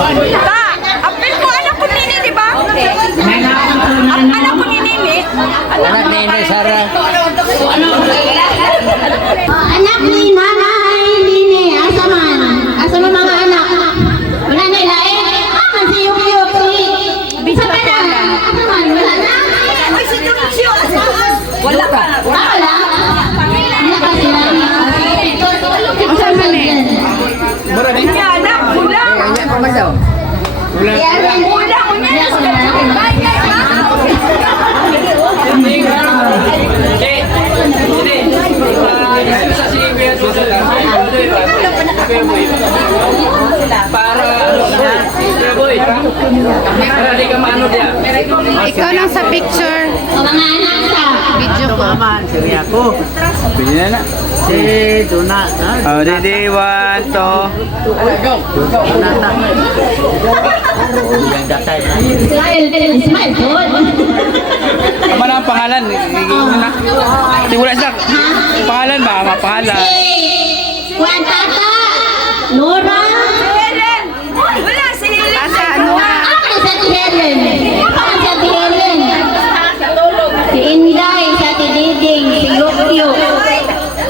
Apil ko, anak ko nini, di ba? Anak ko nini. Anak ni Inay Sara. Anak ni Nanay Nini, asa man? Asa man mga anak? Wala na ilain? Man si Yuk-Yuk, Bisa pa na? Asa man? Wala na? Ay, si Tunusyo. Wala ka. Wala? Wala ka sila? Asa man yan? Kanya anak, kulang. Ikaw lang sa picture. O mga anak sa? Video ko. Siri ako. Pili na na. Si Duna. Oh, Didi, 1, 2. Duna. Yang datay na. Smile po. Mana ang pangalan? Di wala sa pangalan ba? Mapangalan. Juan Tata, Nora, Helen. Wala, si Helen. Asa, Nora? ako sa si Helen. Ako sa si Helen. Si Inday, sa si Diding, si Yukyo.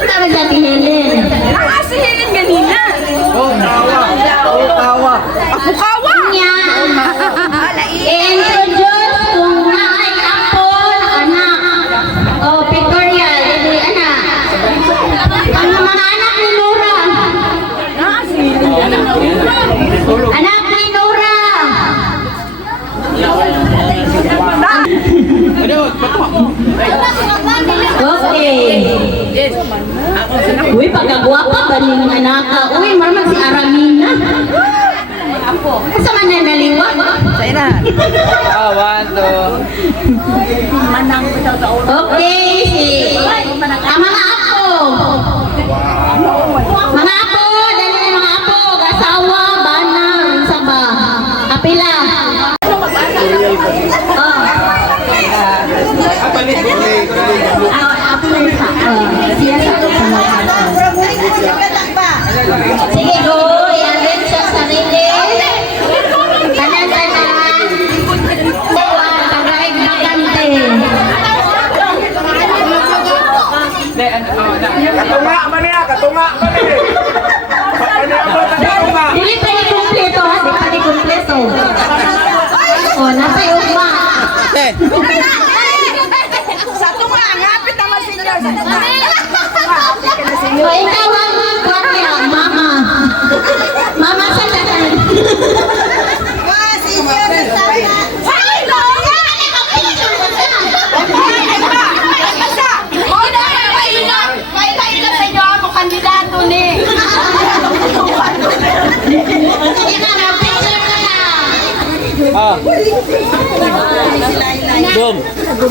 Ako sa si Helen. Si Helen ganina. Tawa. Ako kawa. Niya, i-introduce kung naay ako anak. O, pictorial, hindi anak. Ang mga anak ni Nora. Anak ni Nora. Okay. Uy, pagkagwapa ba niyong anak ka? Uy, marman si Aramina. Asa man na naliwa? Ah, 1, 2. Okay, ang mga apo. Mga apo, dali na mga apo. Asawa, bana, saba. Kapila. Oh. Apo na isa. Siya sige, go. I-arrange sa sarili. Tanan-tanan. Tagaig bakante. Katunga man niya, katunga man niya. Dili pa ni kumpleto ha, di pa ni kumpleto. O, nasa ugma. Sa tunga, ngapit naman senior. Sa tunga. O, ikaw ang kwarya, mama. Mama sa tanan. Ay, Lola! Maingat sa inyo ako kandidato ni. Sige na, picture na lang. Ah. Boom.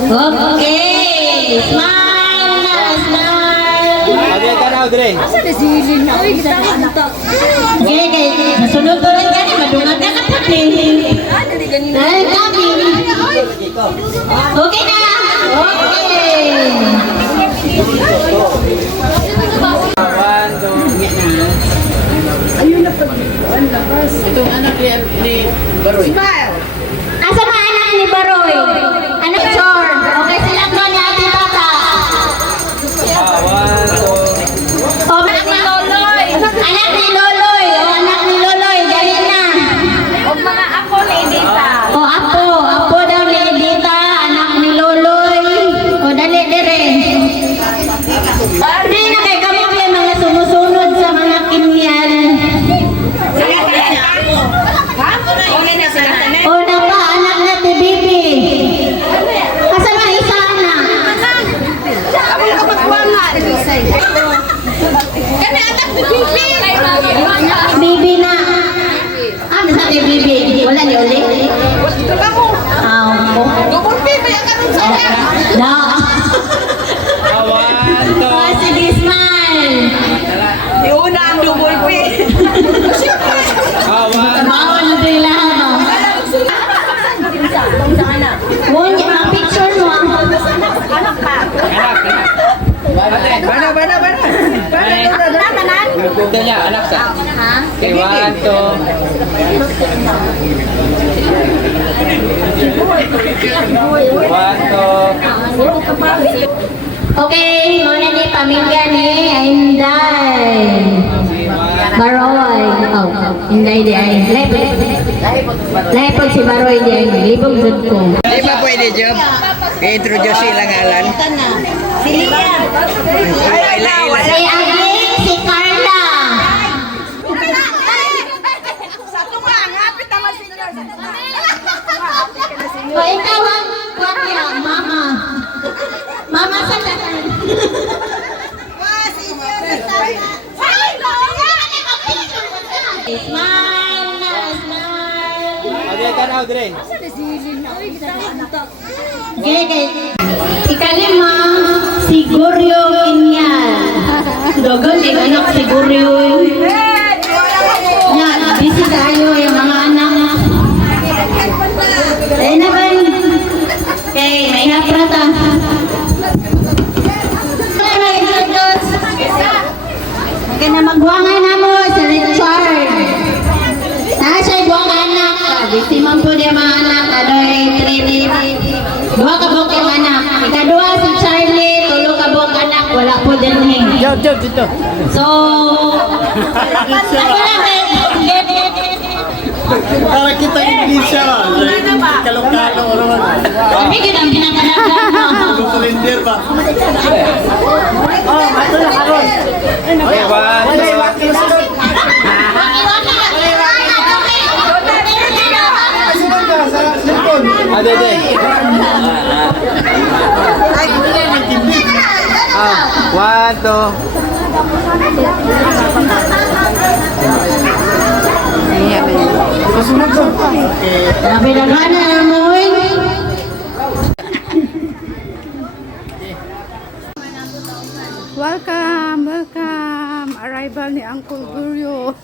Okay, smile na, smile. Agay ka na, Audrey. Okay, nasunod ko rin ka ni madungan ka na puti. Dahil kami. Okay na. Okay. 1, 2. Itong anak ni Baroy. Asa ba anak ni Baroy? Anak Chor. Okay, sila ko ni Ate Tata. Ah, 1, 2. O, anak ni Loloy. Anak ni Loloy. O, anak ni Loloy. Dali na. O mga ako ni Edita. O, apo daw ni Edita. Anak ni Loloy. O, dali, dire. Hindi na kay kamo yung mga sumusunod sa mga kinyan. Ha? Okay na sila tanan. O, napa, anak na ti Bibi. Asa na isa na? Ako ka magwangan. Kani anak ni Bibi. Bibi na. Ah, nasa ti Bibi. Wala ni Uli? Kamu. Gubon Bibi ang kanong sa No. Ah, 1, 2. Oh, sige, smile. Iuna ang double P. Ah, 1. Bawal na ito yung lahat. Huwag niya, mga picture mo. Anak ka. Anak. Bana. Namanan. Order niya, anak sa. Okay, 1, 2. Okay, muna ni pamilya ni Inday. Baroy. Oh, Inday di ay. Lepod si Baroy di ay. Libog dud ko. Di ba pwede, Job? I-introduce sila ngalan. Si Lia. Si Aging, si Carla. O ikaw ang kwatya, mama. Mama sa tanan. Smile na, smile. Okay, tanaw dire. Okay. Ikalima, si Goryo Inyal. Dogon, di anak si Goryo. Yan, busy tayo yung mga anak. Dahil naman, okay, may haprata. Kaya na magbuangan na mo sa Richard. Nasa buwang anak. Busy man po niya mga anak. Adoy, trini. Dua ka buwang yung anak. Ikadua si Charlie. Tulo ka buwang anak. Wala po din eh. Job, dito. So, ako lang eh. Para kita Indonesia lah. Kalau-kalau orang Sabi kita ang pinakalagan mo. surrender pak. Okay, 1, 2. Ade, ade. 1, 2. Sabi na gana na mo eh. Welcome, welcome. Arrival ni Uncle Guryo.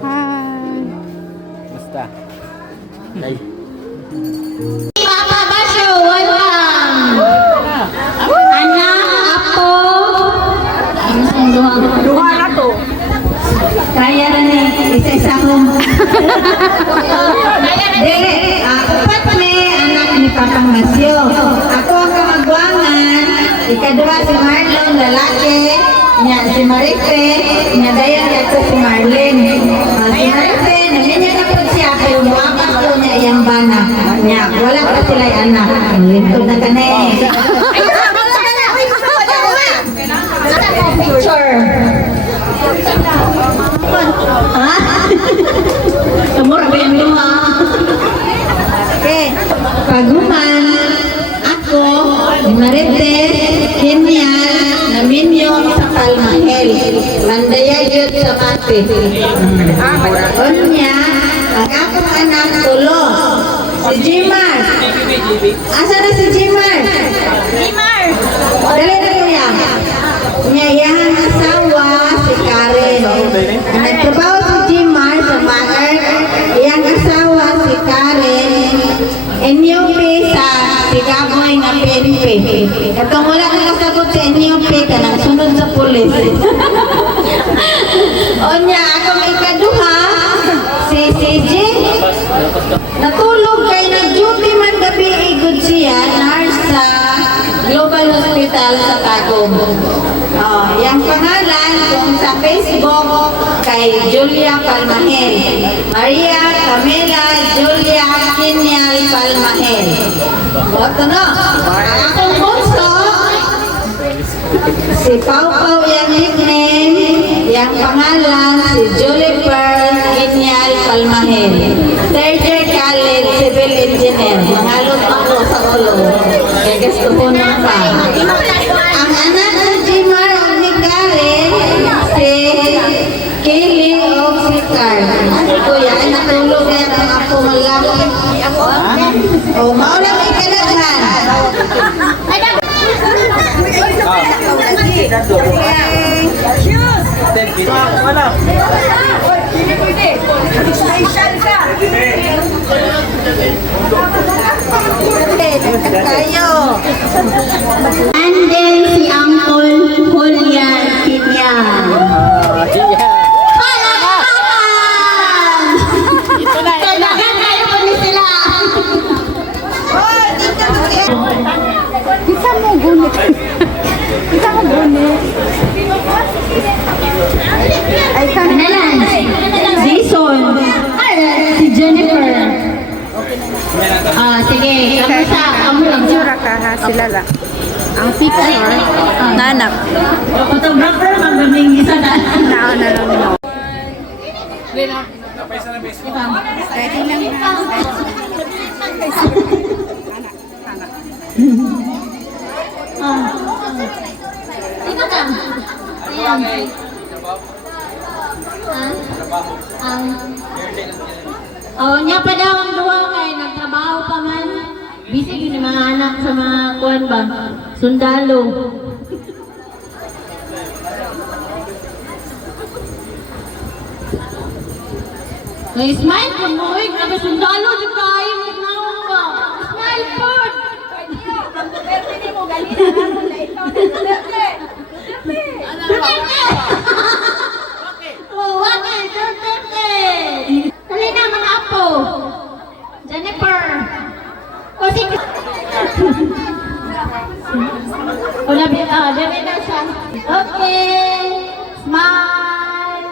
Hi. Basta. Papa Basyo, welcome. Anak, apo. Duha na to. Kaya na ni, isa-isa ko. Dili, upat ni anak ni Papang Basyo. Ako ang kamagwangan. Ikadua si Marlon, lalaki. Nya si Marife, nya dayan ako si Marlene. Si Marife, naminyo na po siya kay umuakas ko niya iyang bana. Nya, wala pa sila anak. Lintod na ka na eh. Picture. Ha? Kamura ba yung luma? Okay. Paguman, ako, ni Marites, Kenyal, Naminyo sa Palmahel. Mandaya yun sa mati. Unya, ang akong anak tulo. Si Jimar. Asa na si Jimar? Jimar! Dali na kuya. Nyayahan asawa si Karen. Nagtrabaho si Jimar sa Mater. Iyang asawa si Karen. NUP sa Sigamoy nga PNP. Katong wala ka kasagot sa NUP ka nang sunod sa pulis. Onya, akong ikaduha, si CJ. Natulog kay nag-duty man gabi igod siya, nurse sa Global Hospital sa Tagum. Yang pangalan kung sa Facebook kay Julia Palmahel. Maria Camila Julia Kinyal Palmahel. Boto no? Ang akong bunso, si Pau Pau yang nickname, yang pangalan si Julie Pearl Kinyal Palmahel. Third year college civil engineer. Mangalot ako sa ulo. Kaya gusto ko nang pa. Ang anak ni Jimar o ni Karen, si Kaylee o si Carl. Kuya, ay natulog yan ang ako malaki. O, maula may kalaghan. Wala. Hindi pwede. Special ka. Kayo. And then si Uncle Julian Kinyal. Kailangan kayo po ni sila. Kita mo gunit. Kita mo gunit. Ay, Nalan. Jason. Si Jennifer. Sige. Kamusta? Kamu lang. Tsura ka ha, sila lang. Ang picture, nanak. Photographer, magandang isa na. Nauna lang mo. Ready lang na. Ito ka. Ayan. Niya pa daw ang duwa kay nagtrabaho pa man. Busy yun yung mga anak sa mga kuwan ba? Sundalo. May smile po mo eh. Grabe sundalo dyan kayo. Magnaon ba? Smile po. Duterte mo, galina. Ano na ito? Duterte. Duterte! Oh, okay, Duterte! Dali na mga apo. Jennifer. O sige. Wala ba? Dali na siya. Okay. Smile.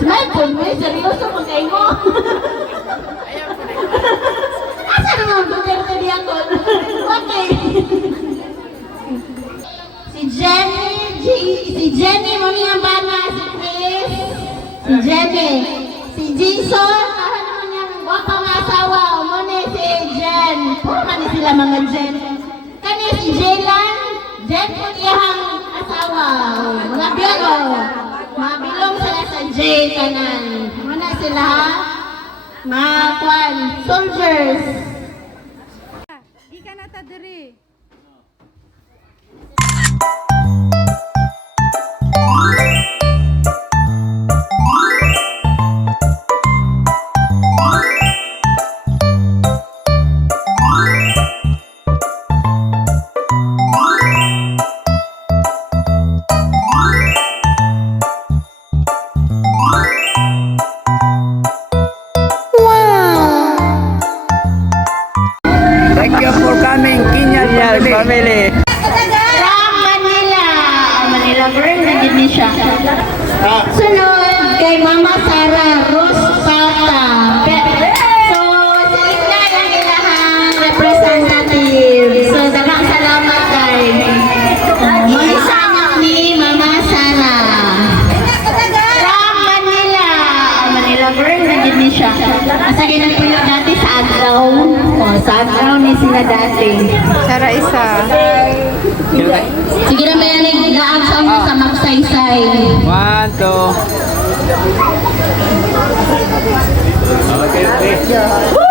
Smile po mo. Seryoso mo kayo mo. Asa naman Duterte di ako? Okay. Si Jenny mo niyang bana, si Chris, si Jenny, si Jason, kahit naman niyang wakang asawa, mo ni si Jen, puro man ni sila mga Jen. Kani si Jelan, Jen po niyang asawa, mga biolo, mabilong sila sa J kanan. Muna sila ha, mga kwan, soldiers. Di ka na ta diri. Thank you for coming, Kinyal family. From Manila. Manila girl, nandun niya siya. Sunod kay Mama Sara Rosata. So, sila lang ilahang representative. So, dagang salamat kay Melissa anak ni Mama Sara. From Manila. Manila girl, nandun niya siya. Asa ginagpuyo dati sa Agaw. Sa Agaw ni sila dati. Sara isa. Sige na may laag sa magsaysay. 1, 2. Okay.